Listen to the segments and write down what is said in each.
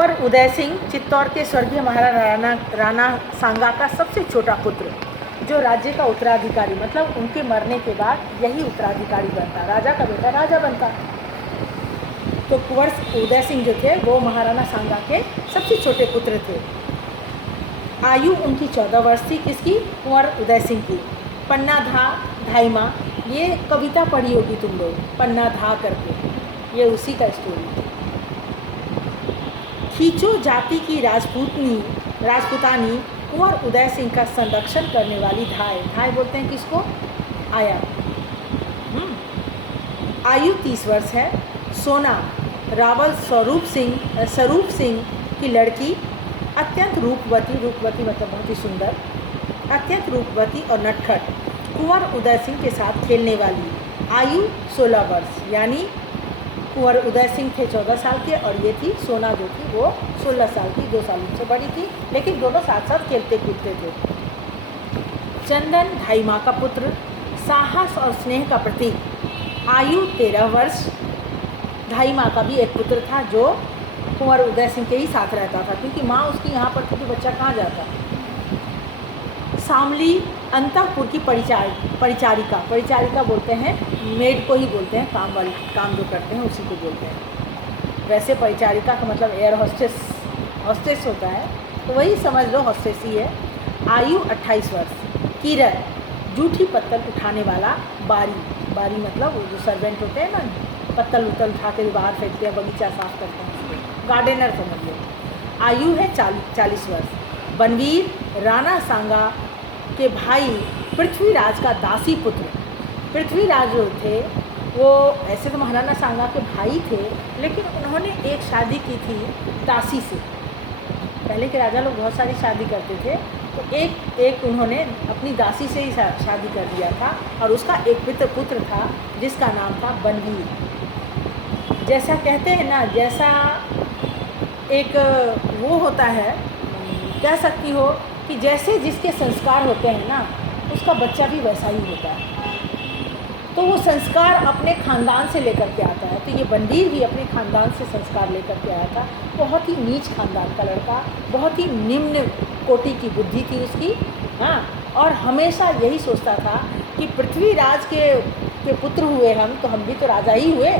कुंवर उदय सिंह चित्तौड़ के स्वर्गीय महाराणा राणा सांगा का सबसे छोटा पुत्र, जो राज्य का उत्तराधिकारी, मतलब उनके मरने के बाद यही उत्तराधिकारी बनता, राजा का बेटा राजा बनता। तो कुंवर उदय सिंह जो थे वो महाराणा सांगा के सबसे छोटे पुत्र थे। आयु उनकी 14 वर्ष थी, किसकी? कुंवर उदय सिंह की। पन्ना धा धाइमा, ये कविता पढ़ी होगी तुम लोग, पन्ना धा करके, ये उसी का स्टोरी। खींचो जाति की राजपूतानी कुंवर उदय सिंह का संरक्षण करने वाली धाय, धाय बोलते हैं किसको? आया। आयु 30 वर्ष है। सोना रावल स्वरूप सिंह की लड़की, अत्यंत रूपवती मतलब बहुत ही सुंदर, अत्यंत रूपवती और नटखट, कुंवर उदय सिंह के साथ खेलने वाली। आयु 16 वर्ष, यानी कुंवर उदय सिंह थे 14 साल के और ये थी सोना जो थी वो 16 साल की, 2 साल से बड़ी थी, लेकिन दोनों साथ साथ खेलते कूदते थे। चंदन ढाई माँ का पुत्र, साहस और स्नेह का प्रतीक। आयु 13 वर्ष। ढाई माँ का भी एक पुत्र था जो कुंवर उदय सिंह के ही साथ रहता था, क्योंकि माँ उसकी यहाँ पर थी तो बच्चा कहाँ जाता। सामली अंतःपुर की परिचारिका बोलते हैं, मेड को ही बोलते हैं, काम जो करते हैं उसी को बोलते हैं। वैसे परिचारिका का मतलब एयर हॉस्टेस होता है, तो वही समझ लो हॉस्टेस ही है। आयु 28 वर्ष। किरण जूठी पत्तल उठाने वाला, बारी मतलब वो जो सर्वेंट होते हैं ना, पत्तल उठा के बाहर फेंकते हैं, बगीचा साफ करते हैं, उसको गार्डनर समझ लो। आयु है 40 वर्ष। बनवीर राणा सांगा के भाई पृथ्वीराज का दासी पुत्र। पृथ्वीराज जो थे वो ऐसे तो महाराणा सांगा के भाई थे, लेकिन उन्होंने एक शादी की थी दासी से। पहले के राजा लोग बहुत सारी शादी करते थे, तो एक उन्होंने अपनी दासी से ही शादी कर दिया था, और उसका एक पुत्र था जिसका नाम था बनवीर। जैसा कहते हैं ना, जैसा एक वो होता है, कह सकती हो कि जैसे जिसके संस्कार होते हैं ना, उसका बच्चा भी वैसा ही होता है। तो वो संस्कार अपने ख़ानदान से लेकर के आता है। तो ये बनवीर भी अपने ख़ानदान से संस्कार लेकर के आया था। बहुत ही नीच ख़ानदान का लड़का, बहुत ही निम्न कोटि की बुद्धि थी उसकी, हाँ। और हमेशा यही सोचता था कि पृथ्वीराज के पुत्र हुए हम, तो हम भी तो राजा ही हुए,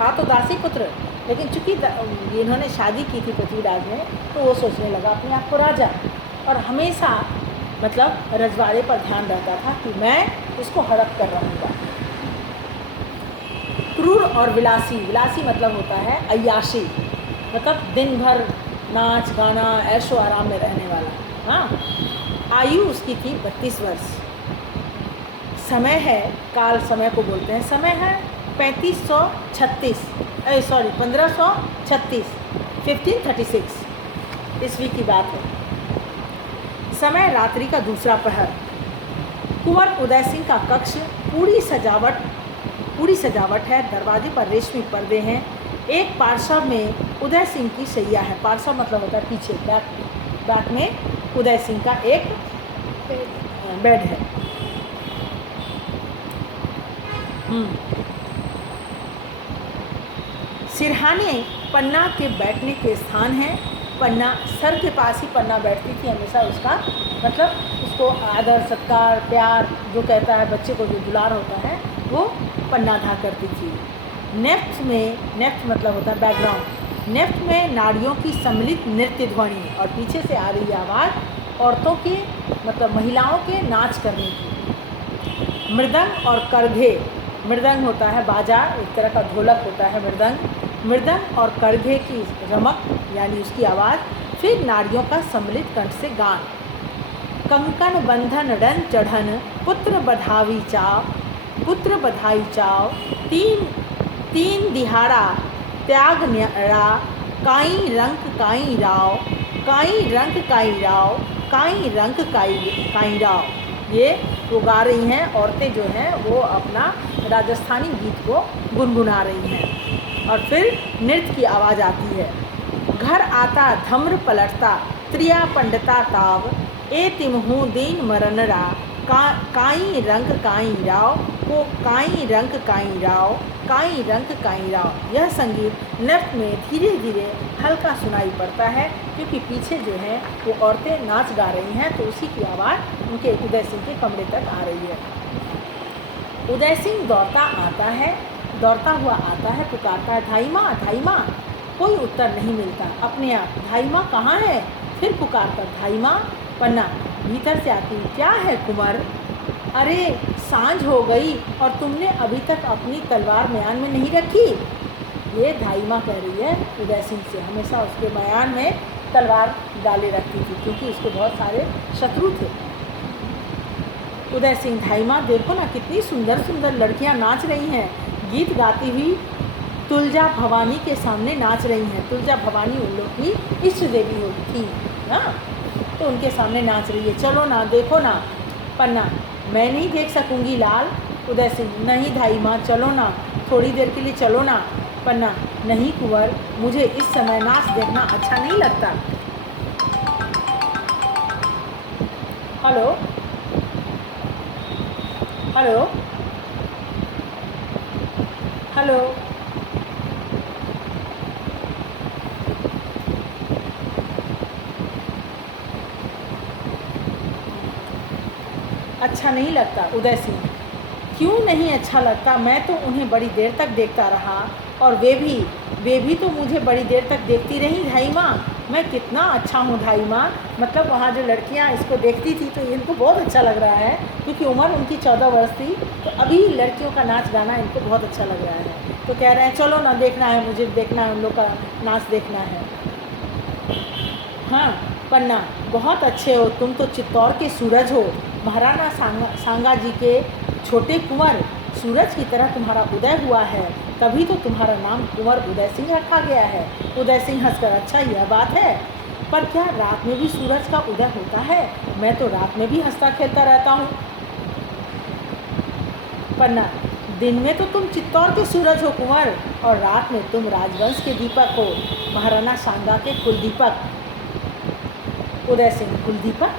था तो दासी पुत्र, लेकिन चूँकि इन्होंने शादी की थी पृथ्वीराज ने, तो वो सोचने लगा अपने आप को राजा, और हमेशा मतलब रजवाड़े पर ध्यान रहता था कि मैं उसको हड़प कर रहूँगा। क्रूर और विलासी मतलब होता है अय्याशी, मतलब दिन भर नाच गाना ऐशो आराम में रहने वाला, हाँ। आयु उसकी थी 32 वर्ष। समय है, काल समय को बोलते हैं, समय है 1536 1536 ईस्वी की बात है। समय रात्रि का दूसरा पहर। कुंवर उदय सिंह का कक्ष पूरी सजावट है। दरवाजे पर रेशमी पर्दे हैं। एक पार्श्व में उदय सिंह की शैया है। पार्श्व मतलब होता है पीछे, बैक में उदय सिंह का एक बेड है। सिरहाने पन्ना के बैठने के स्थान है। पन्ना सर के पास ही पन्ना बैठती थी हमेशा, उसका मतलब उसको आदर सत्कार प्यार जो कहता है बच्चे को, जो दुलार होता है, वो पन्ना धा करती थी। नेफ्ट मतलब होता है बैकग्राउंड। नेफ्ट में नारियों की सम्मिलित नृत्य ध्वनि, और पीछे से आ रही आवाज़ औरतों के मतलब महिलाओं के नाच करने की। मृदंग और करघे, मृदंग होता है बाजा, एक तरह का ढोलक होता है मृदंग और करघे की रमक यानी उसकी आवाज़। फिर नारियों का सम्मिलित कंठ से गान। कंकण बंधन रन चढ़न पुत्र बधाई चाव तीन दिहाड़ा त्याग न्यारा काई रंग काई राव। ये वो गा रही हैं औरतें जो हैं, वो अपना राजस्थानी गीत को गुनगुना रही हैं। और फिर नृत्य की आवाज़ आती है। घर आता धम्र पलटता त्रिया पंडिता ताव ए तिमहू दीन मरनरा काई रंग काई राव, को काई रंग काई राव, काई रंग काई राव। यह संगीत नृत्य में धीरे धीरे हल्का सुनाई पड़ता है, क्योंकि पीछे जो है वो औरतें नाच गा रही हैं, तो उसी की आवाज़ उनके उदय सिंह के कमरे तक आ रही है। उदय सिंह दौड़ता हुआ आता है, पुकारता है, धाई माँ, धाई माँ। कोई उत्तर नहीं मिलता। अपने आप, धाई माँ कहाँ है? फिर पुकार कर, धाई माँ। पन्ना भीतर से आती, क्या है कुंवर? अरे सांझ हो गई और तुमने अभी तक अपनी तलवार म्यान में नहीं रखी। ये धाई माँ कह रही है उदय सिंह से। हमेशा उसके म्यान में तलवार डाले रखती थी, क्योंकि उसके बहुत सारे शत्रु थे। उदय सिंह, धाई माँ देखो ना, कितनी सुंदर सुंदर लड़कियां नाच रही हैं, गीत गाती हुई तुलजा भवानी के सामने नाच रही हैं। तुलजा भवानी उन लोग की इष्ट देवी होती थी ना, तो उनके सामने नाच रही है। चलो ना, देखो ना। पन्ना, मैं नहीं देख सकूंगी लाल। उदय सिंह, नहीं धाई माँ, चलो ना, थोड़ी देर के लिए चलो ना। पन्ना, नहीं कुंवर, मुझे इस समय नाच देखना अच्छा नहीं लगता। हेलो हेलो हेलो अच्छा नहीं लगता। उदय सिंह, क्यों नहीं अच्छा लगता? मैं तो उन्हें बड़ी देर तक देखता रहा, और वे भी तो मुझे बड़ी देर तक देखती रही धाई माँ। मैं कितना अच्छा हूँ धाई माँ। मतलब वहाँ जो लड़कियाँ इसको देखती थी तो इनको बहुत अच्छा लग रहा है, क्योंकि उम्र उनकी 14 वर्ष थी, तो अभी लड़कियों का नाच गाना इनको बहुत अच्छा लग रहा है। तो कह रहे हैं, चलो ना, देखना है, मुझे देखना है, उन लोग का नाच देखना है। हाँ पन्ना, बहुत अच्छे हो तुम तो, चित्तौड़ के सूरज हो, महाराणा सांगा जी के छोटे कुंवर। सूरज की तरह तुम्हारा उदय हुआ है, तभी तो तुम्हारा नाम कुंवर उदय सिंह रखा गया है। उदय सिंह हंसकर, अच्छा यह बात है, पर क्या रात में भी सूरज का उदय होता है? मैं तो रात में भी हंसता खेलता रहता हूँ। पन्ना, दिन में तो तुम चित्तौड़ के सूरज हो कुंवर, और रात में तुम राजवंश के दीपक हो, महाराणा सांगा के कुलदीपक। उदय सिंह, कुलदीपक?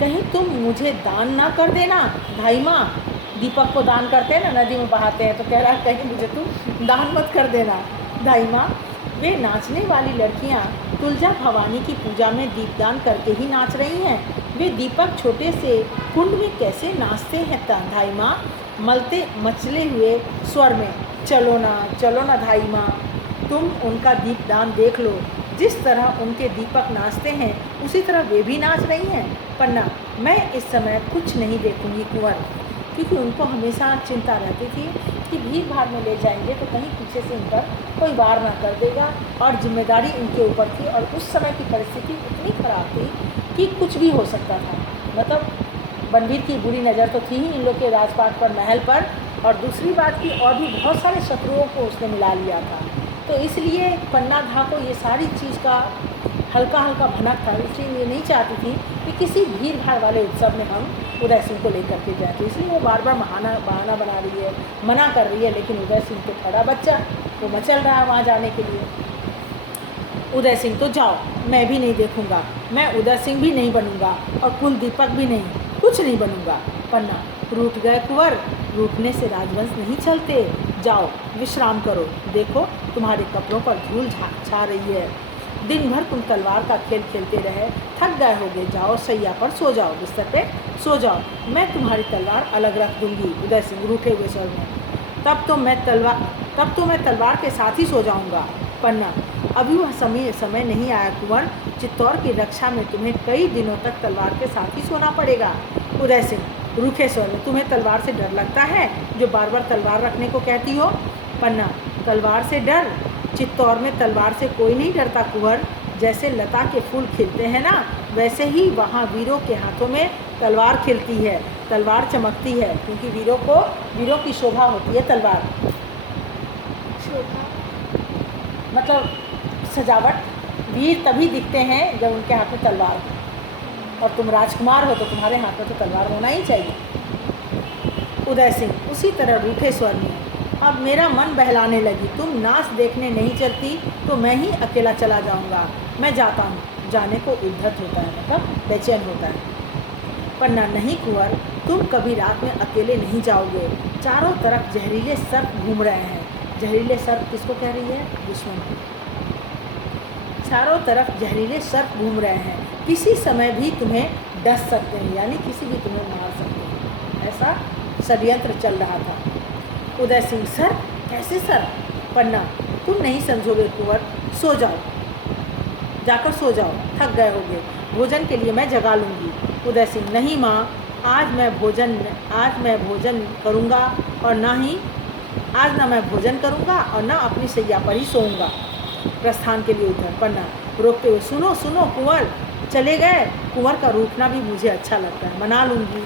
कहीं तुम मुझे दान ना कर देना धाई माँ। दीपक को दान करते हैं ना, नदी में बहाते हैं, तो कह रहा है कहीं मुझे तुम दान मत कर देना धाई माँ। वे नाचने वाली लड़कियाँ तुलजा भवानी की पूजा में दीपदान करके ही नाच रही हैं। वे दीपक छोटे से कुंड में कैसे नाचते हैं धाई माँ, मचले हुए स्वर में। चलो ना धाई माँ, तुम उनका दीपदान देख लो। जिस तरह उनके दीपक नाचते हैं, उसी तरह वे भी नाच रही हैं। पन्ना, मैं इस समय कुछ नहीं देखूंगी कुंवर, क्योंकि उनको हमेशा चिंता रहती थी कि भीड़ भाड़ में ले जाएंगे तो कहीं पीछे से इन पर कोई वार ना कर देगा, और जिम्मेदारी इनके ऊपर थी, और उस समय की परिस्थिति इतनी ख़राब थी कि कुछ भी हो सकता था। मतलब बनवीर की बुरी नज़र तो थी ही इन लोग के राजपाट पर, महल पर, और दूसरी बात की और भी बहुत सारे शत्रुओं को उसने मिला लिया था। तो इसलिए पन्ना धा को ये सारी चीज़ का हल्का हल्का भनक था, इसलिए ये नहीं चाहती थी कि किसी भीड़ भाड़ वाले उत्सव में हम उदय सिंह को लेकर के जाए। तो इसलिए वो बार बार बहाना बना रही है, मना कर रही है, लेकिन उदय सिंह तो खड़ा बच्चा, वो मचल रहा है वहाँ जाने के लिए। उदय सिंह, तो जाओ, मैं भी नहीं देखूँगा, मैं उदय सिंह भी नहीं बनूँगा, और कुलदीपक भी नहीं, कुछ नहीं बनूँगा। पन्ना, रूठ गए कुंवर, रूठने से राजवंश नहीं चलते। जाओ विश्राम करो, देखो तुम्हारे कपड़ों पर धूल छा रही है। दिन भर तुम तलवार का खेल खेलते रहे, थक गए होगे, जाओ सैया पर सो जाओ, बिस्तर पे सो जाओ, मैं तुम्हारी तलवार अलग रख दूंगी। उदय सिंह रूठे हुए स्वर में, तब तो मैं तलवार के साथ ही सो जाऊंगा। पन्ना, अभी वह समय नहीं आया कुंवर, चित्तौड़ की रक्षा में तुम्हें कई दिनों तक तलवार के साथ ही सोना पड़ेगा। उदय सिंह रूखे स्वर में, तुम्हें तलवार से डर लगता है जो बार बार तलवार रखने को कहती हो? पन्ना, तलवार से डर? चित्तौड़ में तलवार से कोई नहीं डरता कुंवर। जैसे लता के फूल खिलते हैं ना, वैसे ही वहाँ वीरों के हाथों में तलवार खिलती है, तलवार चमकती है, क्योंकि वीरों की शोभा होती है तलवार। शोभा मतलब सजावट। वीर तभी दिखते हैं जब उनके हाथ में तलवार हो, और तुम राजकुमार हो तो तुम्हारे हाथ में तो तलवार होना ही चाहिए। उदय सिंह उसी तरह रूठे स्वर में, अब मेरा मन बहलाने लगी, तुम नाच देखने नहीं चलती तो मैं ही अकेला चला जाऊंगा। मैं जाता हूँ। जाने को उद्धत होता है, मतलब बेचैन होता है। पन्ना, नहीं कुंवर, तुम कभी रात में अकेले नहीं जाओगे। चारों तरफ जहरीले सर्प घूम रहे हैं। जहरीले सर्प किसको कह रही है? दुश्मन को। चारों तरफ जहरीले सर्प घूम रहे हैं, किसी समय भी तुम्हें डस सकते हैं, यानी किसी भी तुम्हें मार सकते हैं। ऐसा षड्यंत्र चल रहा था। उदय सिंह, सर कैसे सर? पन्ना, तुम नहीं समझोगे कुंवर, सो जाओ, जाकर सो जाओ, थक गए होगे। भोजन के लिए मैं जगा लूँगी। उदय सिंह, नहीं माँ, आज मैं भोजन करूँगा और ना मैं भोजन करूँगा और ना अपनी सैया पर ही सोऊंगा। प्रस्थान के लिए उधर। पन्ना रोकते हुए, सुनो सुनो कुंवर, चले गए। कुंवर का रूठना भी मुझे अच्छा लगता है, मना लूँगी।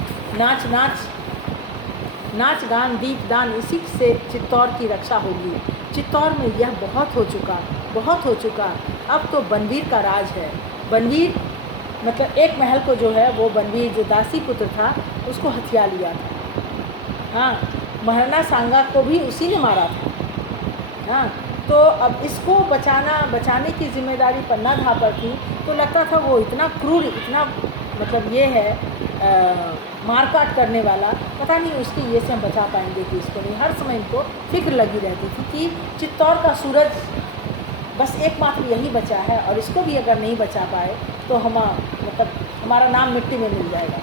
नाच गान दीप दान, इसी से चित्तौर की रक्षा होगी। चित्तौर में यह बहुत हो चुका। अब तो बनवीर का राज है। बनवीर मतलब एक महल को जो है वो बनवीर जो दासी पुत्र था उसको हथिया लिया था। हाँ, महाराणा सांगा को भी उसी ने मारा था। हाँ, तो अब इसको बचाने की जिम्मेदारी पन्ना धा पर थी। तो लगता था वो इतना क्रूर, इतना मतलब ये है मारकाट करने वाला, पता नहीं उसकी ये से हम बचा पाएंगे कि इसको नहीं। हर समय इनको फिक्र लगी रहती थी कि चित्तौर का सूरज बस एकमात्र यही बचा है और इसको भी अगर नहीं बचा पाए तो हमारा नाम मिट्टी में मिल जाएगा।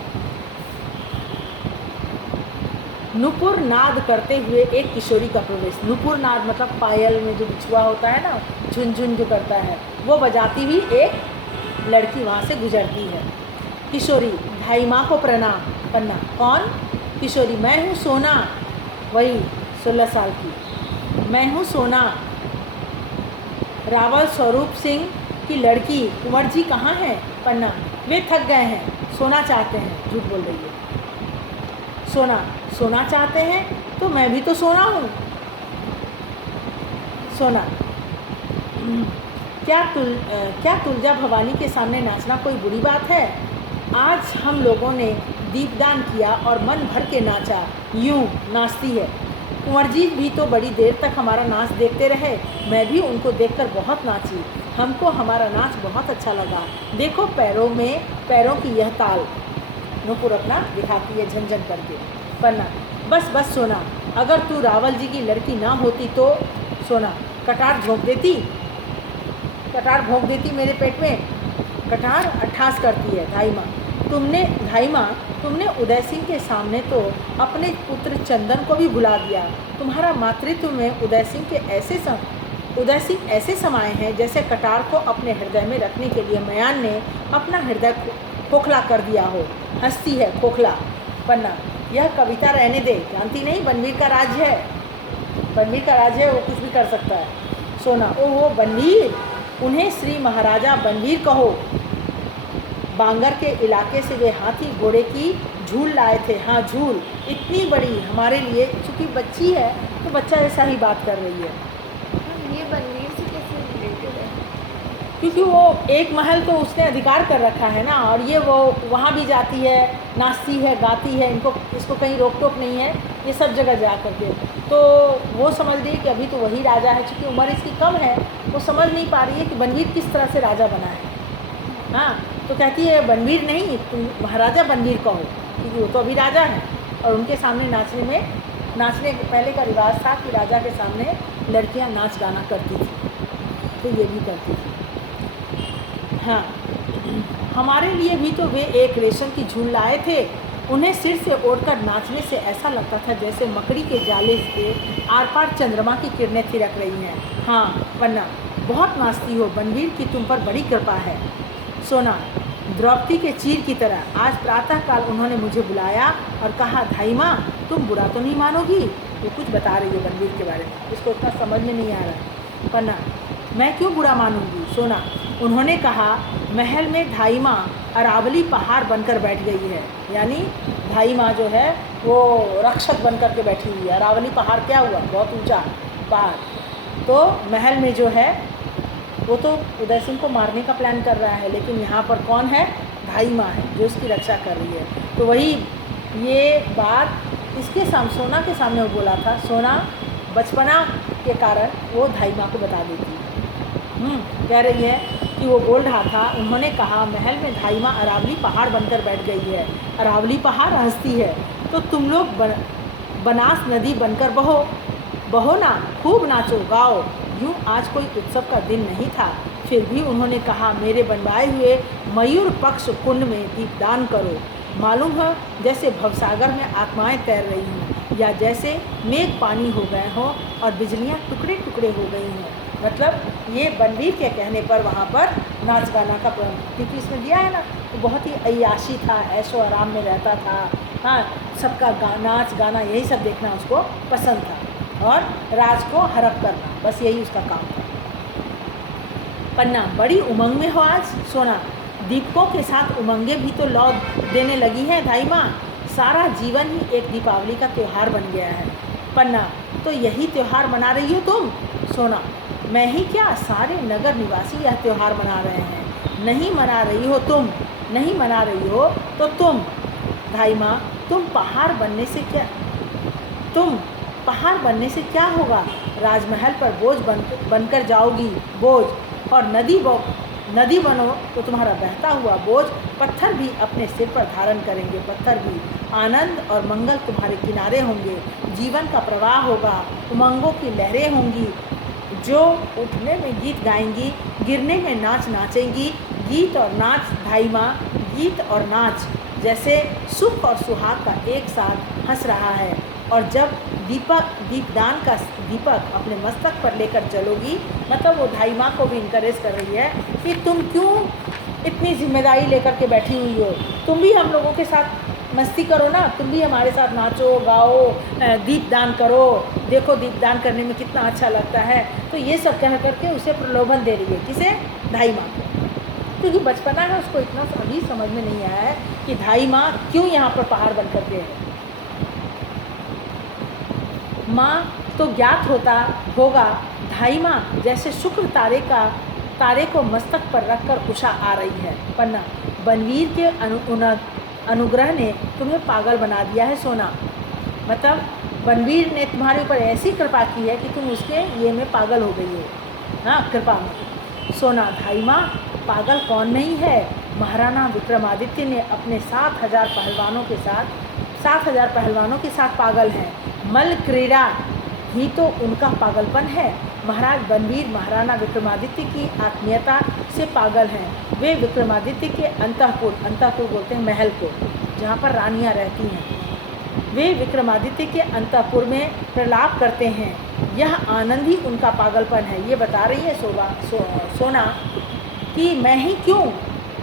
नुपुर नाद करते हुए एक किशोरी का प्रवेश। नुपुर नाद मतलब पायल में जो बिछुआ होता है ना, झुनझुन जो करता है, वो बजाती हुई एक लड़की वहाँ से गुजरती है। किशोरी, भाई माँ को प्रणाम। पन्ना, कौन? किशोरी, मैं हूँ सोना, वही 16 साल की, मैं हूँ सोना, रावल स्वरूप सिंह की लड़की। कुंवर जी कहाँ हैं? पन्ना, वे थक गए हैं, सोना चाहते हैं। झूठ बोल रही है। सोना चाहते हैं तो मैं भी तो सोना हूँ। सोना, क्या तुलजा भवानी के सामने नाचना कोई बुरी बात है? आज हम लोगों ने दीपदान किया और मन भर के नाचा, यूँ नाचती है। कुंवर जी भी तो बड़ी देर तक हमारा नाच देखते रहे, मैं भी उनको देखकर बहुत नाची, हमको हमारा नाच बहुत अच्छा लगा। देखो पैरों की यह ताल। नुपुर अपना दिखाती है झंझन करके। पन्ना, बस सोना, अगर तू रावल जी की लड़की ना होती तो। सोना, कटार भोंक देती मेरे पेट में। कटार अट्ठास करती है। धाई माँ, तुमने उदय सिंह के सामने तो अपने पुत्र चंदन को भी भुला दिया। तुम्हारा मातृत्व में उदय सिंह ऐसे समाये हैं जैसे कटार को अपने हृदय में रखने के लिए मयान ने अपना हृदय खोखला कर दिया हो। हंसती है, खोखला। पन्ना, यह कविता रहने दे, जानती नहीं बनवीर का राज्य है, वो कुछ भी कर सकता है। सोना, ओहो बनवीर, उन्हें श्री महाराजा बनवीर कहो। बांगर के इलाके से वे हाथी घोड़े की झूल लाए थे। हाँ, झूल इतनी बड़ी हमारे लिए, चूँकि बच्ची है तो बच्चा ऐसा ही बात कर रही है। ये बनवीर से कैसे रिलेटेड है? क्योंकि वो एक महल तो उसने अधिकार कर रखा है ना, और ये वो वहाँ भी जाती है, नाचती है, गाती है, इसको कहीं रोक टोक नहीं है, ये सब जगह जा करके। तो वो समझ रही है कि अभी तो वही राजा है, चूँकि उम्र इसकी कम है, वो समझ नहीं पा रही है कि बनवीर किस तरह से राजा बना है। हाँ, तो कहती है बनवीर नहीं, तुम महाराजा बनवीर कहो, क्योंकि वो तो अभी राजा है। और उनके सामने नाचने पहले का रिवाज था कि राजा के सामने लड़कियां नाच गाना करती थी, तो ये भी करती थी। हाँ, हमारे लिए भी तो वे एक रेशम की झूल लाए थे, उन्हें सिर से ओढ़कर नाचने से ऐसा लगता था जैसे मकड़ी के जाले के आर पार चंद्रमा की किरणें थिरक रही हैं। हाँ पन्ना, बहुत नाचती हो, बनवीर की तुम पर बड़ी कृपा है। सोना, द्रौपदी के चीर की तरह आज प्रातःकाल उन्होंने मुझे बुलाया और कहा, धाई माँ तुम बुरा तो नहीं मानोगी। वो कुछ बता रही है बनवीर के बारे में, उसको उतना समझ में नहीं आ रहा। पन्ना, मैं क्यों बुरा मानूंगी। सोना, उन्होंने कहा महल में धाई माँ अरावली पहाड़ बनकर बैठ गई है, यानी धाई माँ जो है वो रक्षक बनकर के बैठी हुई है। अरावली पहाड़ क्या हुआ? बहुत ऊंचा पहाड़। तो महल में जो है वो तो उदय सिंह को मारने का प्लान कर रहा है, लेकिन यहाँ पर कौन है? धाई माँ है जो उसकी रक्षा कर रही है। तो वही ये बात इसके सोना के सामने वो बोला था। सोना बचपना के कारण वो धाई माँ को बता देती है। कह रही है कि वो बोल रहा था, उन्होंने कहा महल में धाई माँ अरावली पहाड़ बनकर बैठ गई है। अरावली पहाड़ हंसती है, तो तुम लोग बनास नदी बनकर बहो, बहो ना, खूब नाचो गाओ। यूँ आज कोई उत्सव का दिन नहीं था, फिर भी उन्होंने कहा, मेरे बनवाए हुए मयूर पक्ष कुंड में दीपदान करो। मालूम है जैसे भवसागर में आत्माएं तैर रही हों, या जैसे मेघ पानी हो गए हों और बिजलियां टुकड़े टुकड़े हो गई हों। मतलब ये बनवीर के कहने पर वहाँ पर नाच गाना का क्योंकि इसमें दिया है ना, तो बहुत ही अय्याशी था, ऐशो आराम में रहता था। हाँ, सबका नाच गाना यही सब देखना उसको पसंद था, और राज को हड़प करना, बस यही उसका काम था। पन्ना, बड़ी उमंग में हो आज सोना, दीपकों के साथ उमंगे भी तो लौ देने लगी हैं धाई माँ। सारा जीवन ही एक दीपावली का त्यौहार बन गया है। पन्ना, तो यही त्यौहार मना रही हो तुम? सोना, मैं ही क्या, सारे नगर निवासी यह त्यौहार मना रहे हैं। नहीं मना रही हो तुम, नहीं मना रही हो तो तुम। धाई माँ, तुम पहाड़ बनने से क्या होगा? राजमहल पर बोझ बनकर जाओगी, बोझ। और नदी बनो तो तुम्हारा बहता हुआ बोझ पत्थर भी अपने सिर पर धारण करेंगे, पत्थर भी। आनंद और मंगल तुम्हारे किनारे होंगे, जीवन का प्रवाह होगा, उमंगों की लहरें होंगी, जो उठने में गीत गाएंगी, गिरने में नाच नाचेंगी। गीत और नाच धाई माँ, गीत और नाच जैसे सुख और सुहाग का एक साथ हंस रहा है। और जब दीपदान का दीपक अपने मस्तक पर लेकर चलोगी, मतलब वो धाई माँ को भी इनकरेज कर रही है कि तुम क्यों इतनी जिम्मेदारी लेकर के बैठी हुई हो, तुम भी हम लोगों के साथ मस्ती करो ना, तुम भी हमारे साथ नाचो गाओ, दीपदान करो, देखो दीपदान करने में कितना अच्छा लगता है। तो ये सब कह करके उसे प्रलोभन दे रही है, किसे? धाई माँ को। क्योंकि बचपना है, उसको इतना अभी समझ में नहीं आया है कि धाई माँ क्यों यहाँ पर पहाड़ बन करके है। माँ तो ज्ञात होगा धाई माँ जैसे शुक्र तारे को मस्तक पर रखकर उषा आ रही है। पन्ना, बनवीर के अनुग्रह ने तुम्हें पागल बना दिया है सोना। मतलब बनवीर ने तुम्हारे ऊपर ऐसी कृपा की है कि तुम उसके ये में पागल हो गई हो, हाँ, कृपा में। सोना, धाई माँ पागल कौन नहीं है? महाराणा विक्रमादित्य ने अपने 7,000 पहलवानों के साथ पागल हैं। मल्ल क्रीड़ा ही तो उनका पागलपन है। महाराज बनवीर महाराणा विक्रमादित्य की आत्मीयता से पागल हैं। वे विक्रमादित्य के अंतःपुर बोलते हैं महल को, जहाँ पर रानियाँ रहती हैं। वे विक्रमादित्य के अंतःपुर में प्रलाप करते हैं। यह आनंद ही उनका पागलपन है। ये बता रही है सोना कि मैं ही क्यों,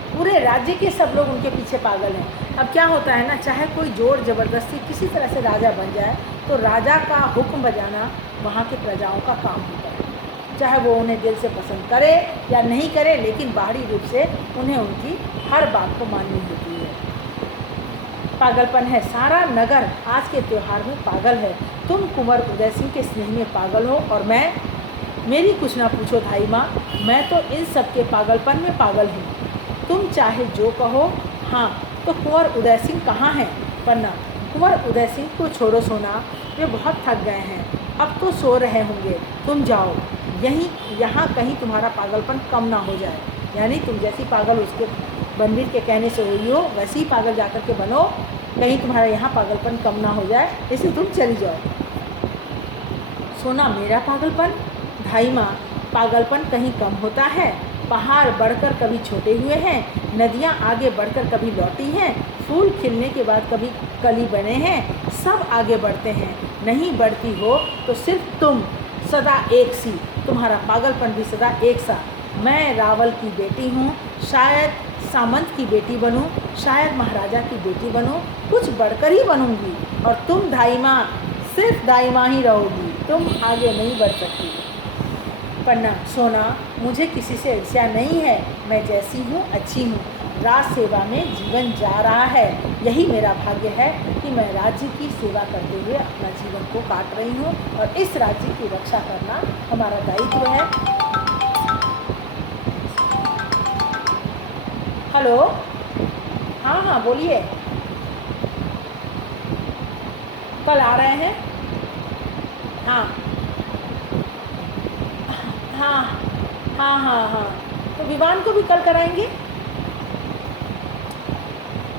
पूरे राज्य के सब लोग उनके पीछे पागल हैं। अब क्या होता है ना, चाहे कोई जोर ज़बरदस्ती किसी तरह से राजा बन जाए, तो राजा का हुक्म बजाना वहाँ के प्रजाओं का काम होता है, चाहे वो उन्हें दिल से पसंद करे या नहीं करे, लेकिन बाहरी रूप से उन्हें उनकी हर बात को माननी होती है। पागलपन है, सारा नगर आज के त्यौहार में पागल है। तुम कुंवर उदय सिंह के स्नेह में पागल हो, और मेरी कुछ ना पूछो धाई माँ, मैं तो इन सब के पागलपन में पागल हूँ। तुम चाहे जो कहो। हाँ, तो कुंवर उदय सिंह कहाँ हैं? पन्ना, कुंवर उदय सिंह को छोड़ो सोना, वे बहुत थक गए हैं, अब तो सो रहे होंगे। तुम जाओ, यहाँ कहीं तुम्हारा पागलपन कम ना हो जाए। यानी तुम जैसी पागल उसके बनवीर के कहने से हुई हो, वैसे ही पागल जाकर के बनो, कहीं तुम्हारा यहाँ पागलपन कम ना हो जाए, इसलिए तुम चली जाओ। सोना, मेरा पागलपन? धाई माँ, पागलपन कहीं कम होता है? पहाड़ बढ़कर कभी छोटे हुए हैं, नदियाँ आगे बढ़कर कभी लौटी हैं, फूल खिलने के बाद कभी कली बने हैं, सब आगे बढ़ते हैं। नहीं बढ़ती हो तो सिर्फ तुम, सदा एक सी, तुम्हारा पागलपन भी सदा एक सा। मैं रावल की बेटी हूँ, शायद सामंत की बेटी बनूँ, शायद महाराजा की बेटी बनूँ, कुछ बढ़कर ही बनूँगी। और तुम धाई माँ, सिर्फ दाई माँ ही रहोगी, तुम आगे नहीं बढ़ सकती। पन्ना, सोना, मुझे किसी से ईर्ष्या नहीं है, मैं जैसी हूँ अच्छी हूँ। राज सेवा में जीवन जा रहा है, यही मेरा भाग्य है कि मैं राज्य की सेवा करते हुए अपना जीवन को काट रही हूँ, और इस राज्य की रक्षा करना हमारा दायित्व है। हेलो, हाँ हाँ बोलिए, कल आ रहे हैं? हाँ हाँ हाँ हाँ हाँ, तो विवान को भी कल कराएंगे?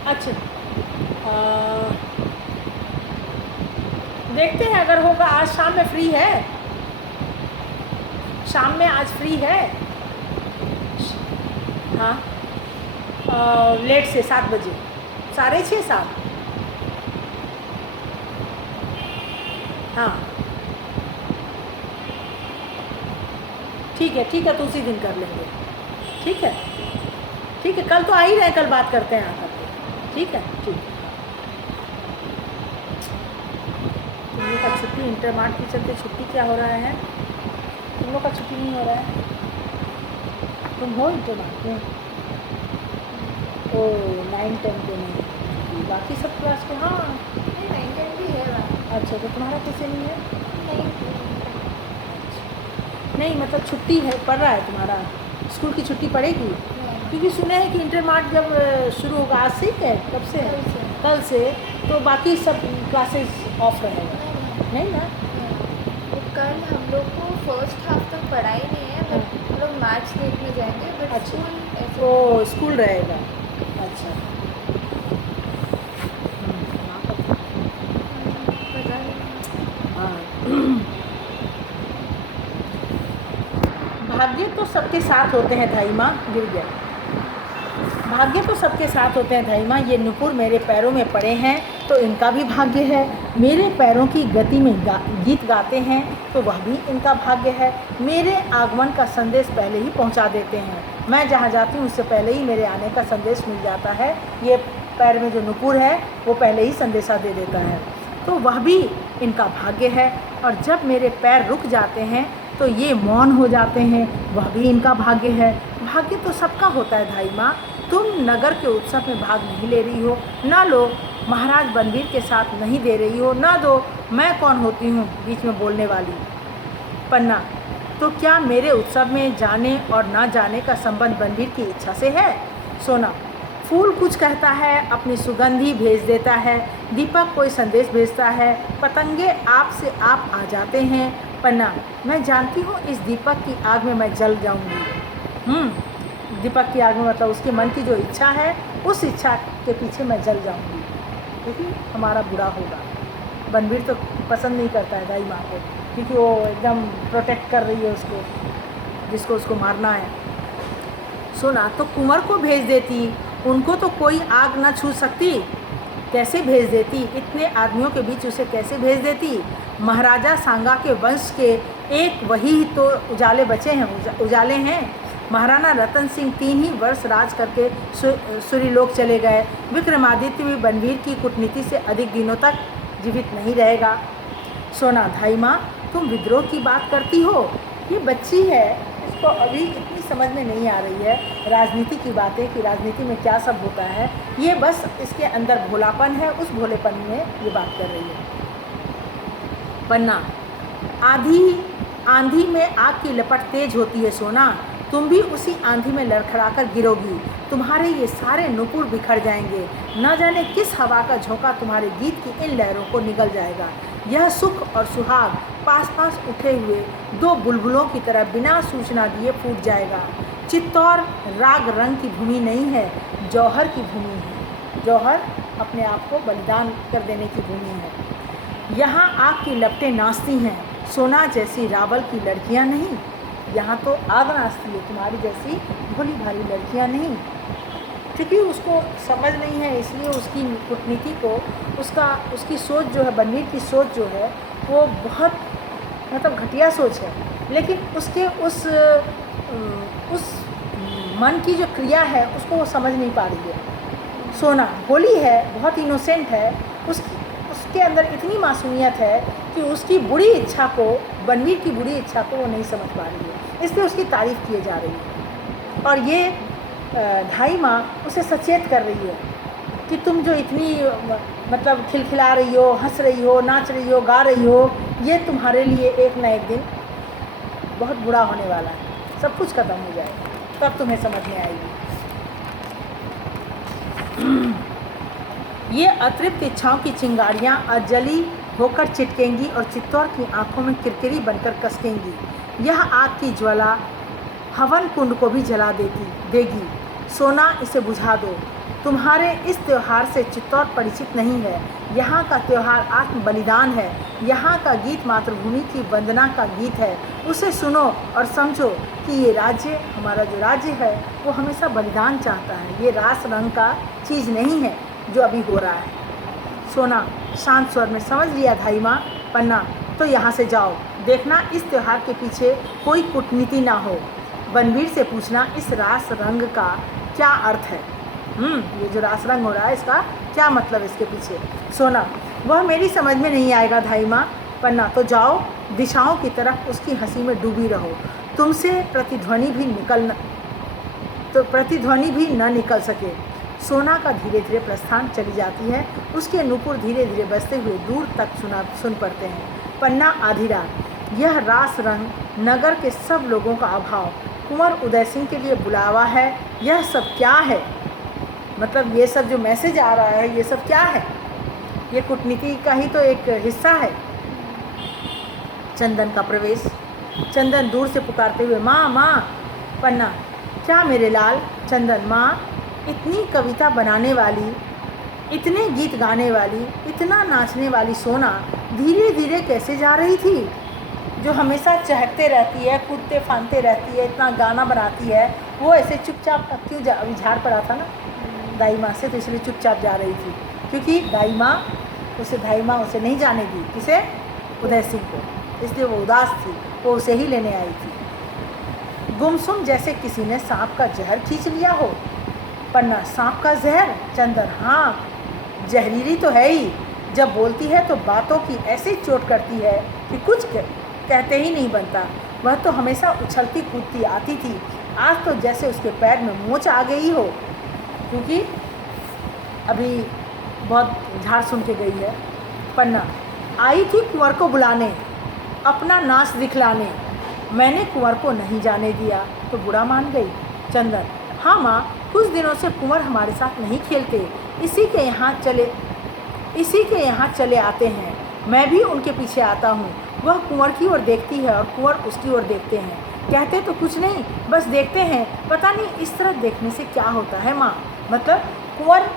अच्छा, देखते हैं अगर होगा। आज शाम में फ्री है? शाम में आज फ्री है? हाँ, लेट से 7 बजे, 6:30 7। हाँ ठीक है तो उसी दिन कर लेंगे। ठीक है कल तो आ ही रहे, कल बात करते हैं आकर के। ठीक है तुम लोग का छुट्टी इंटरमार्ट के चलते छुट्टी क्या हो रहा है? तुम लोग का छुट्टी नहीं हो रहा है? तुम हो इंटरमार्ट में? ओ 9 10 के नहीं, बाकी सब क्लास के। हाँ नहीं 9 10 भी है वहाँ। अच्छा, तो तुम्हारा कैसे नहीं है? नहीं नहीं मतलब छुट्टी है, पड़ रहा है तुम्हारा? स्कूल की छुट्टी पड़ेगी? क्योंकि सुने हैं कि इंटरमार्ट जब शुरू होगा, आज से है? कब से? कल से। तो बाकी सब क्लासेस ऑफ रहेगा? नहीं ना? तो कल हम लोग को फर्स्ट हाफ तक पढ़ाई नहीं है, बट हम लोग मैच देखने जाएंगे, बट अच्छा। स्कूल ऐसे ओ स्कूल रहेगा। अच्छा पता नहीं। हाँ भाग्य तो सबके साथ होते हैं धाई माँ। गिर गया। भाग्य तो सबके साथ होते हैं धाई माँ। ये नुपुर मेरे पैरों में पड़े हैं तो इनका भी भाग्य है। मेरे पैरों की गति में गीत गाते हैं तो वह भी इनका भाग्य है। मेरे आगमन का संदेश पहले ही पहुंचा देते हैं। मैं जहाँ जाती हूँ उससे पहले ही मेरे आने का संदेश मिल जाता है। ये पैर में जो नुपुर है वो पहले ही संदेशा दे देता है, तो वह भी इनका भाग्य है। और जब मेरे पैर रुक जाते हैं तो ये मौन हो जाते हैं, वह भी इनका भाग्य है। भाग्य तो सबका होता है धाई माँ। तुम नगर के उत्सव में भाग नहीं ले रही हो, ना लो। महाराज बनवीर के साथ नहीं दे रही हो, ना दो। मैं कौन होती हूँ बीच में बोलने वाली? पन्ना, तो क्या मेरे उत्सव में जाने और ना जाने का संबंध बनवीर की इच्छा से है? सोना, फूल कुछ कहता है, अपनी सुगंधी भेज देता है। दीपक कोई संदेश भेजता है, पतंगे आप से आप आ जाते हैं। पन्ना, मैं जानती हूँ इस दीपक की आग में मैं जल जाऊँगी। दीपक की आग में मतलब उसके मन की जो इच्छा है, उस इच्छा के पीछे मैं जल जाऊँगी, क्योंकि हमारा बुरा होगा। बनवीर तो पसंद नहीं करता है दाई माँ को, क्योंकि वो एकदम प्रोटेक्ट कर रही है उसको, जिसको उसको मारना है। सुना, तो कुंवर को भेज देती, उनको तो कोई आग ना छू सकती। कैसे भेज देती? इतने आदमियों के बीच उसे कैसे भेज देती? महाराजा सांगा के वंश के एक वही तो उजाले बचे हैं, उजाले हैं। महाराणा रतन सिंह 3 ही वर्ष राज करके सूर्यलोक चले गए। विक्रमादित्य भी बनवीर की कूटनीति से अधिक दिनों तक जीवित नहीं रहेगा। सोना, धाई माँ तुम विद्रोह की बात करती हो। ये बच्ची है, इसको अभी इतनी समझ में नहीं आ रही है राजनीति की बातें, कि राजनीति में क्या सब होता है। ये बस इसके अंदर भोलापन है, उस भोलेपन में ये बात कर रही है। पन्ना, आंधी में आग की लपट तेज होती है सोना। तुम भी उसी आंधी में लड़खड़ाकर गिरोगी। तुम्हारे ये सारे नुपुर बिखर जाएंगे। न जाने किस हवा का झोंका तुम्हारे गीत की इन लहरों को निगल जाएगा। यह सुख और सुहाग पास पास उठे हुए 2 बुलबुलों की तरह बिना सूचना दिए फूट जाएगा। चित्तौर राग रंग की भूमि नहीं है, जौहर की भूमि है। जौहर अपने आप को बलिदान कर देने की भूमि है। यहाँ आग की लपटें नाचती हैं, सोना जैसी रावल की लड़कियाँ नहीं। यहाँ तो आग नाचती है, तुम्हारी जैसी भोली भाली लड़कियाँ नहीं। क्योंकि उसको समझ नहीं है, इसलिए उसकी कूटनीति को, उसकी सोच जो है, बनवीर की सोच जो है वो बहुत मतलब घटिया सोच है। लेकिन उसके उस मन की जो क्रिया है उसको वो समझ नहीं पा रही है। सोना भोली है, बहुत इनोसेंट है, उसके अंदर इतनी मासूमियत है कि उसकी बुरी इच्छा को, बनवीर की बुरी इच्छा को वो नहीं समझ पा रही है, इसलिए उसकी तारीफ़ किए जा रही है। और ये धाई माँ उसे सचेत कर रही है कि तुम जो इतनी मतलब खिलखिला रही हो, हंस रही हो, नाच रही हो, गा रही हो, ये तुम्हारे लिए एक ना एक दिन बहुत बुरा होने वाला है। सब कुछ खत्म हो जाएगा, तब तुम्हें समझ में आएगी। ये अतृप्त इच्छाओं की चिंगारियाँ अजली होकर चिटकेंगी और चित्तौर की आंखों में किरकिरी बनकर कसकेंगी। यह आग की ज्वाला हवन कुंड को भी जला देगी। सोना इसे बुझा दो। तुम्हारे इस त्यौहार से चित्तौड़ परिचित नहीं है। यहाँ का त्यौहार आत्म बलिदान है। यहाँ का गीत मातृभूमि की वंदना का गीत है। उसे सुनो और समझो कि ये राज्य, हमारा जो राज्य है, वो हमेशा बलिदान चाहता है। ये रास रंग का चीज़ नहीं है जो अभी हो रहा है। सोना शांत स्वर में, समझ लिया धाई माँ। पन्ना, तो यहाँ से जाओ। देखना इस त्यौहार के पीछे कोई कूटनीति ना हो। बनवीर से पूछना इस रास रंग का क्या अर्थ है। ये जो रास रंग हो रहा है, इसका क्या मतलब इसके पीछे। सोना, वह मेरी समझ में नहीं आएगा धाई माँ। पन्ना, तो जाओ दिशाओं की तरफ उसकी हंसी में डूबी रहो। तुमसे प्रतिध्वनि भी न निकल सके। सोना का धीरे धीरे प्रस्थान चली जाती है। उसके नूपुर धीरे धीरे बजते हुए दूर तक सुन पड़ते हैं। पन्ना, आधी रात। यह रास रंग, नगर के सब लोगों का अभाव, कुंवर उदय सिंह के लिए बुलावा है। यह सब क्या है? मतलब ये सब जो मैसेज आ रहा है, ये सब क्या है? ये कूटनीति का ही तो एक हिस्सा है। चंदन का प्रवेश। चंदन दूर से पुकारते हुए, माँ माँ। पन्ना, क्या मेरे लाल? चंदन, माँ, इतनी कविता बनाने वाली, इतने गीत गाने वाली, इतना नाचने वाली सोना धीरे धीरे कैसे जा रही थी? जो हमेशा चहकते रहती है, कूदते फांदते रहती है, इतना गाना बनाती है, वो ऐसे चुपचाप क्यों अभी झाड़ पड़ा था ना दाई माँ से, तो इसलिए चुपचाप जा रही थी, क्योंकि दाई माँ उसे नहीं जाने दी। किसे? उदय सिंह को। इसलिए वो उदास थी, वो उसे ही लेने आई थी। गुमसुम जैसे किसी ने सांप का जहर खींच लिया हो। पन्ना, सांप का जहर? चंदन, हाँ, जहरीली तो है ही। जब बोलती है तो बातों की ऐसी चोट करती है कि कुछ कहते ही नहीं बनता। वह तो हमेशा उछलती कूदती आती थी। आज तो जैसे उसके पैर में मोच आ गई हो, क्योंकि अभी बहुत झाड़ सुन के गई है। पन्ना, आई थी कुंवर को बुलाने, अपना नाच दिखलाने। मैंने कुंवर को नहीं जाने दिया तो बुरा मान गई। चंदन, हाँ माँ, कुछ दिनों से कुंवर हमारे साथ नहीं खेलते, इसी के यहाँ चले आते हैं। मैं भी उनके पीछे आता हूँ। वह कुंवर की ओर देखती है और कुंवर उसकी ओर देखते हैं। कहते तो कुछ नहीं, बस देखते हैं। पता नहीं इस तरह देखने से क्या होता है माँ। मतलब कुंवर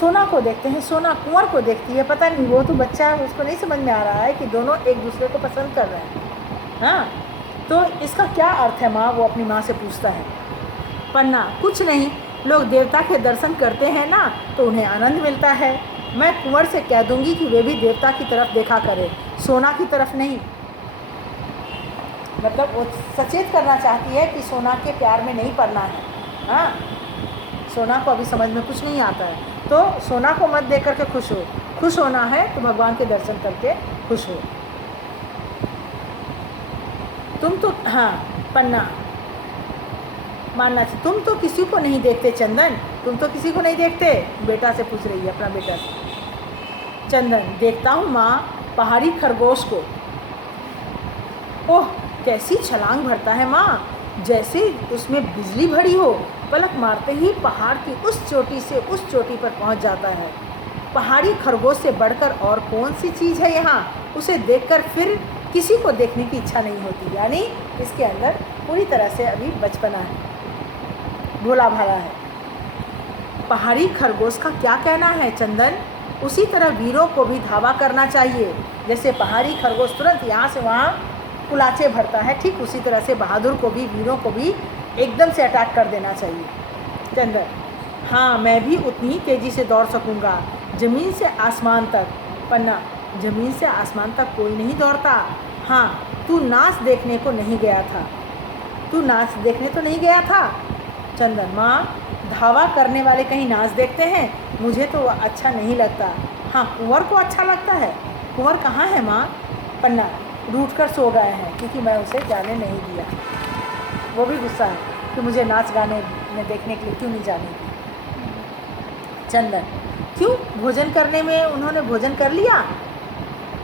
सोना को देखते हैं, सोना कुंवर को देखती है। पता नहीं, वो तो बच्चा है, उसको नहीं समझ में आ रहा है कि दोनों एक दूसरे को पसंद कर रहे हैं। हाँ, तो इसका क्या अर्थ है माँ? वो अपनी माँ से पूछता है। पन्ना, कुछ नहीं, लोग देवता के दर्शन करते हैं ना, तो उन्हें आनंद मिलता है। मैं कुंवर से कह दूंगी कि वे भी देवता की तरफ देखा करे, सोना की तरफ नहीं। मतलब वो सचेत करना चाहती है कि सोना के प्यार में नहीं पड़ना है। हाँ, सोना को अभी समझ में कुछ नहीं आता है, तो सोना को मत देख करके खुश हो। खुश होना है तो भगवान के दर्शन करके खुश हो। तुम तो, हाँ, पन्ना मानना चाहिए, तुम तो किसी को नहीं देखते चंदन, तुम तो किसी को नहीं देखते। बेटा से पूछ रही है, अपना बेटा से। चंदन, देखता हूँ माँ, पहाड़ी खरगोश को। ओह, कैसी छलांग भरता है माँ, जैसे उसमें बिजली भरी हो। पलक मारते ही पहाड़ की उस चोटी से उस चोटी पर पहुँच जाता है। पहाड़ी खरगोश से बढ़कर और कौन सी चीज़ है यहाँ? उसे देखकर फिर किसी को देखने की इच्छा नहीं होती। यानी इसके अंदर पूरी तरह से अभी बचपना है, भोला भाला है। पहाड़ी खरगोश का क्या कहना है चंदन? उसी तरह वीरों को भी धावा करना चाहिए। जैसे पहाड़ी खरगोश तुरंत यहाँ से वहाँ कुलाचे भरता है, ठीक उसी तरह से बहादुर को भी, वीरों को भी एकदम से अटैक कर देना चाहिए। चंदन, हाँ, मैं भी उतनी ही तेज़ी से दौड़ सकूँगा, ज़मीन से आसमान तक। पन्ना, ज़मीन से आसमान तक कोई नहीं दौड़ता। हाँ, तू नाच देखने को नहीं गया था, तू नाच देखने तो नहीं गया था। चंदन, माँ, धावा करने वाले कहीं नाच देखते हैं? मुझे तो अच्छा नहीं लगता। हाँ, कुंवर को अच्छा लगता है। कुंवर कहाँ है माँ? पन्ना, रूठ कर सो गए हैं, क्योंकि मैं उसे जाने नहीं दिया। वो भी गुस्सा है कि मुझे नाच गाने में देखने के लिए क्यों नहीं जाने दी। चंदन, क्यों? भोजन करने में उन्होंने भोजन कर लिया?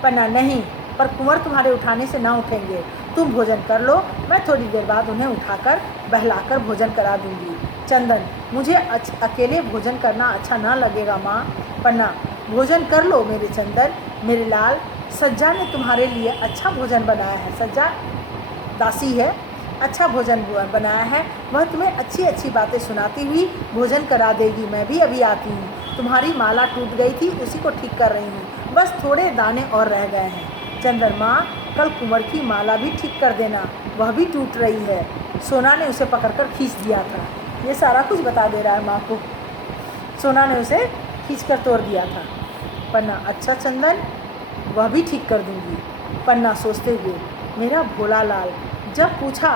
पन्ना, नहीं, पर कुंवर तुम्हारे उठाने से ना उठेंगे। तुम भोजन कर लो, मैं थोड़ी देर बाद उन्हें उठाकर बहलाकर भोजन करा दूंगी। चंदन, मुझे अकेले भोजन करना अच्छा ना लगेगा माँ। पन्ना, भोजन कर लो मेरे चंदन, मेरे लाल, सज्जा ने तुम्हारे लिए अच्छा भोजन बनाया है। सज्जा दासी है, अच्छा भोजन बनाया है, वह तुम्हें अच्छी अच्छी बातें सुनाती हुई भोजन करा देगी। मैं भी अभी आती हूँ। तुम्हारी माला टूट गई थी, उसी को ठीक कर रही हूँ, बस थोड़े दाने और रह गए हैं। चंद्रमा, कल कुंवर की माला भी ठीक कर देना, वह भी टूट रही है। सोना ने उसे पकड़कर खींच दिया था। ये सारा कुछ बता दे रहा है माँ को। सोना ने उसे खींचकर तोड़ दिया था। पन्ना, अच्छा चंदन, वह भी ठीक कर दूंगी। पन्ना सोचते हुए, मेरा भोला लाल। जब पूछा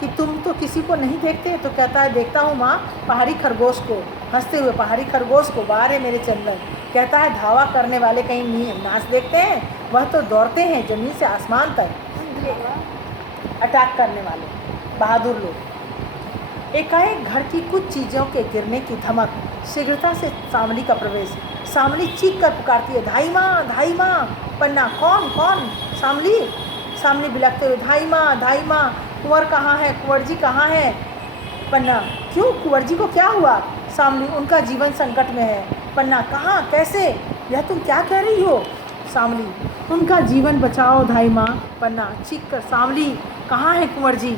कि तुम तो किसी को नहीं देखते, तो कहता है, देखता हूँ माँ, पहाड़ी खरगोश को। हंसते हुए, पहाड़ी खरगोश को, बाहर है मेरे चंदन। कहता है, धावा करने वाले कहीं नाच देखते हैं, वह तो दौड़ते हैं जमीन से आसमान तक। अटैक करने वाले बहादुर लोग। एकाएक घर की कुछ चीज़ों के गिरने की धमक, शीघ्रता से सामली का प्रवेश। सामली चीख कर पुकारती है, धाई माँ, धाई माँ। पन्ना, कौन कौन? सामली। सामली बिलखते हुए, धाई माँ, कुंवर कहाँ है, कुंवर जी कहाँ है? पन्ना, क्यों, कुंवर जी को क्या हुआ? सामली, उनका जीवन संकट में है। पन्ना, कहाँ, कैसे? यह तुम क्या कह रही हो? सामली, उनका जीवन बचाओ धाई माँ। पन्ना चीख कर, सामली कहाँ है कुंवर जी?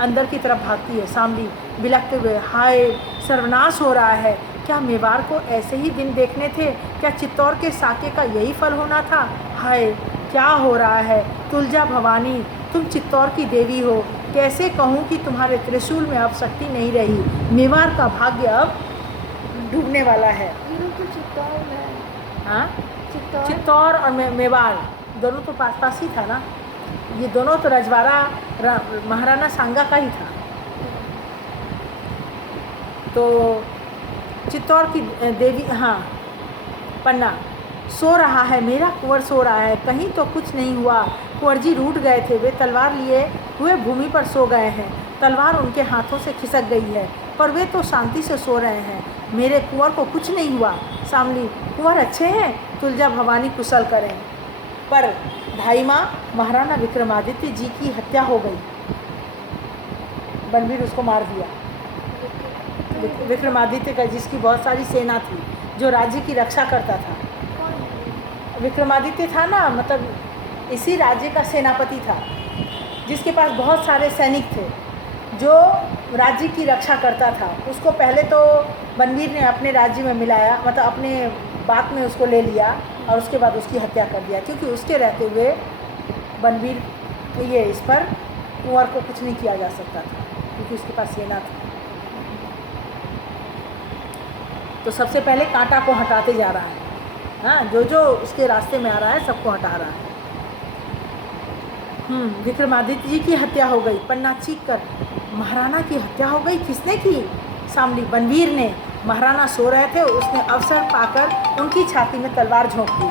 अंदर की तरफ भागती है सामली बिलखते हुए, हाय सर्वनाश हो रहा है। क्या मेवाड़ को ऐसे ही दिन देखने थे? क्या चित्तौड़ के साके का यही फल होना था? हाय क्या हो रहा है? तुलजा भवानी, तुम चित्तौड़ की देवी हो, कैसे कहूँ कि तुम्हारे त्रिशूल में अब शक्ति नहीं रही। मेवाड़ का भाग्य अब डूबने वाला है। ये लोग तो चित्तौड़ में है। हाँ, चित्तौड़ चित्तौड़ और मेवाड़ दोनों तो पास पास ही था ना। ये दोनों तो रजवाड़ा महाराणा सांगा का ही था। तो चित्तौड़ की देवी, हाँ। पन्ना, सो रहा है मेरा कुंवर, सो रहा है, कहीं तो कुछ नहीं हुआ। कुंवर जी रूठ गए थे, वे तलवार लिए हुए भूमि पर सो गए हैं। तलवार उनके हाथों से खिसक गई है, पर वे तो शांति से सो रहे हैं। मेरे कुंवर को कुछ नहीं हुआ। सामली, कुंवर अच्छे हैं, तुलजा भवानी कुशल करें। पर भाई माँ, महाराणा विक्रमादित्य जी की हत्या हो गई। बनवीर उसको मार दिया। विक्रमादित्य का, जिसकी बहुत सारी सेना थी, जो राज्य की रक्षा करता था। विक्रमादित्य था ना, मतलब इसी राज्य का सेनापति था, जिसके पास बहुत सारे सैनिक थे, जो राज्य की रक्षा करता था। उसको पहले तो बनवीर ने अपने राज्य में मिलाया, मतलब अपने बात में उसको ले लिया, और उसके बाद उसकी हत्या कर दिया, क्योंकि उसके रहते हुए बनवीर ये इस पर कुंवर को कुछ नहीं किया जा सकता था, क्योंकि उसके पास सेना थी। तो सबसे पहले कांटा को हटाते जा रहा है। हाँ, जो जो उसके रास्ते में आ रहा है सबको हटा रहा है। विक्रमादित्य जी की हत्या हो गई। पन्ना चीख कर, महाराणा की हत्या हो गई, किसने की? सामली, बनवीर ने। महाराणा सो रहे थे, उसने अवसर पाकर उनकी छाती में तलवार झोंक दी।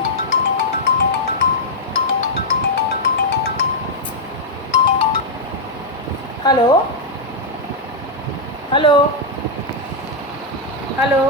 Hello hello hello.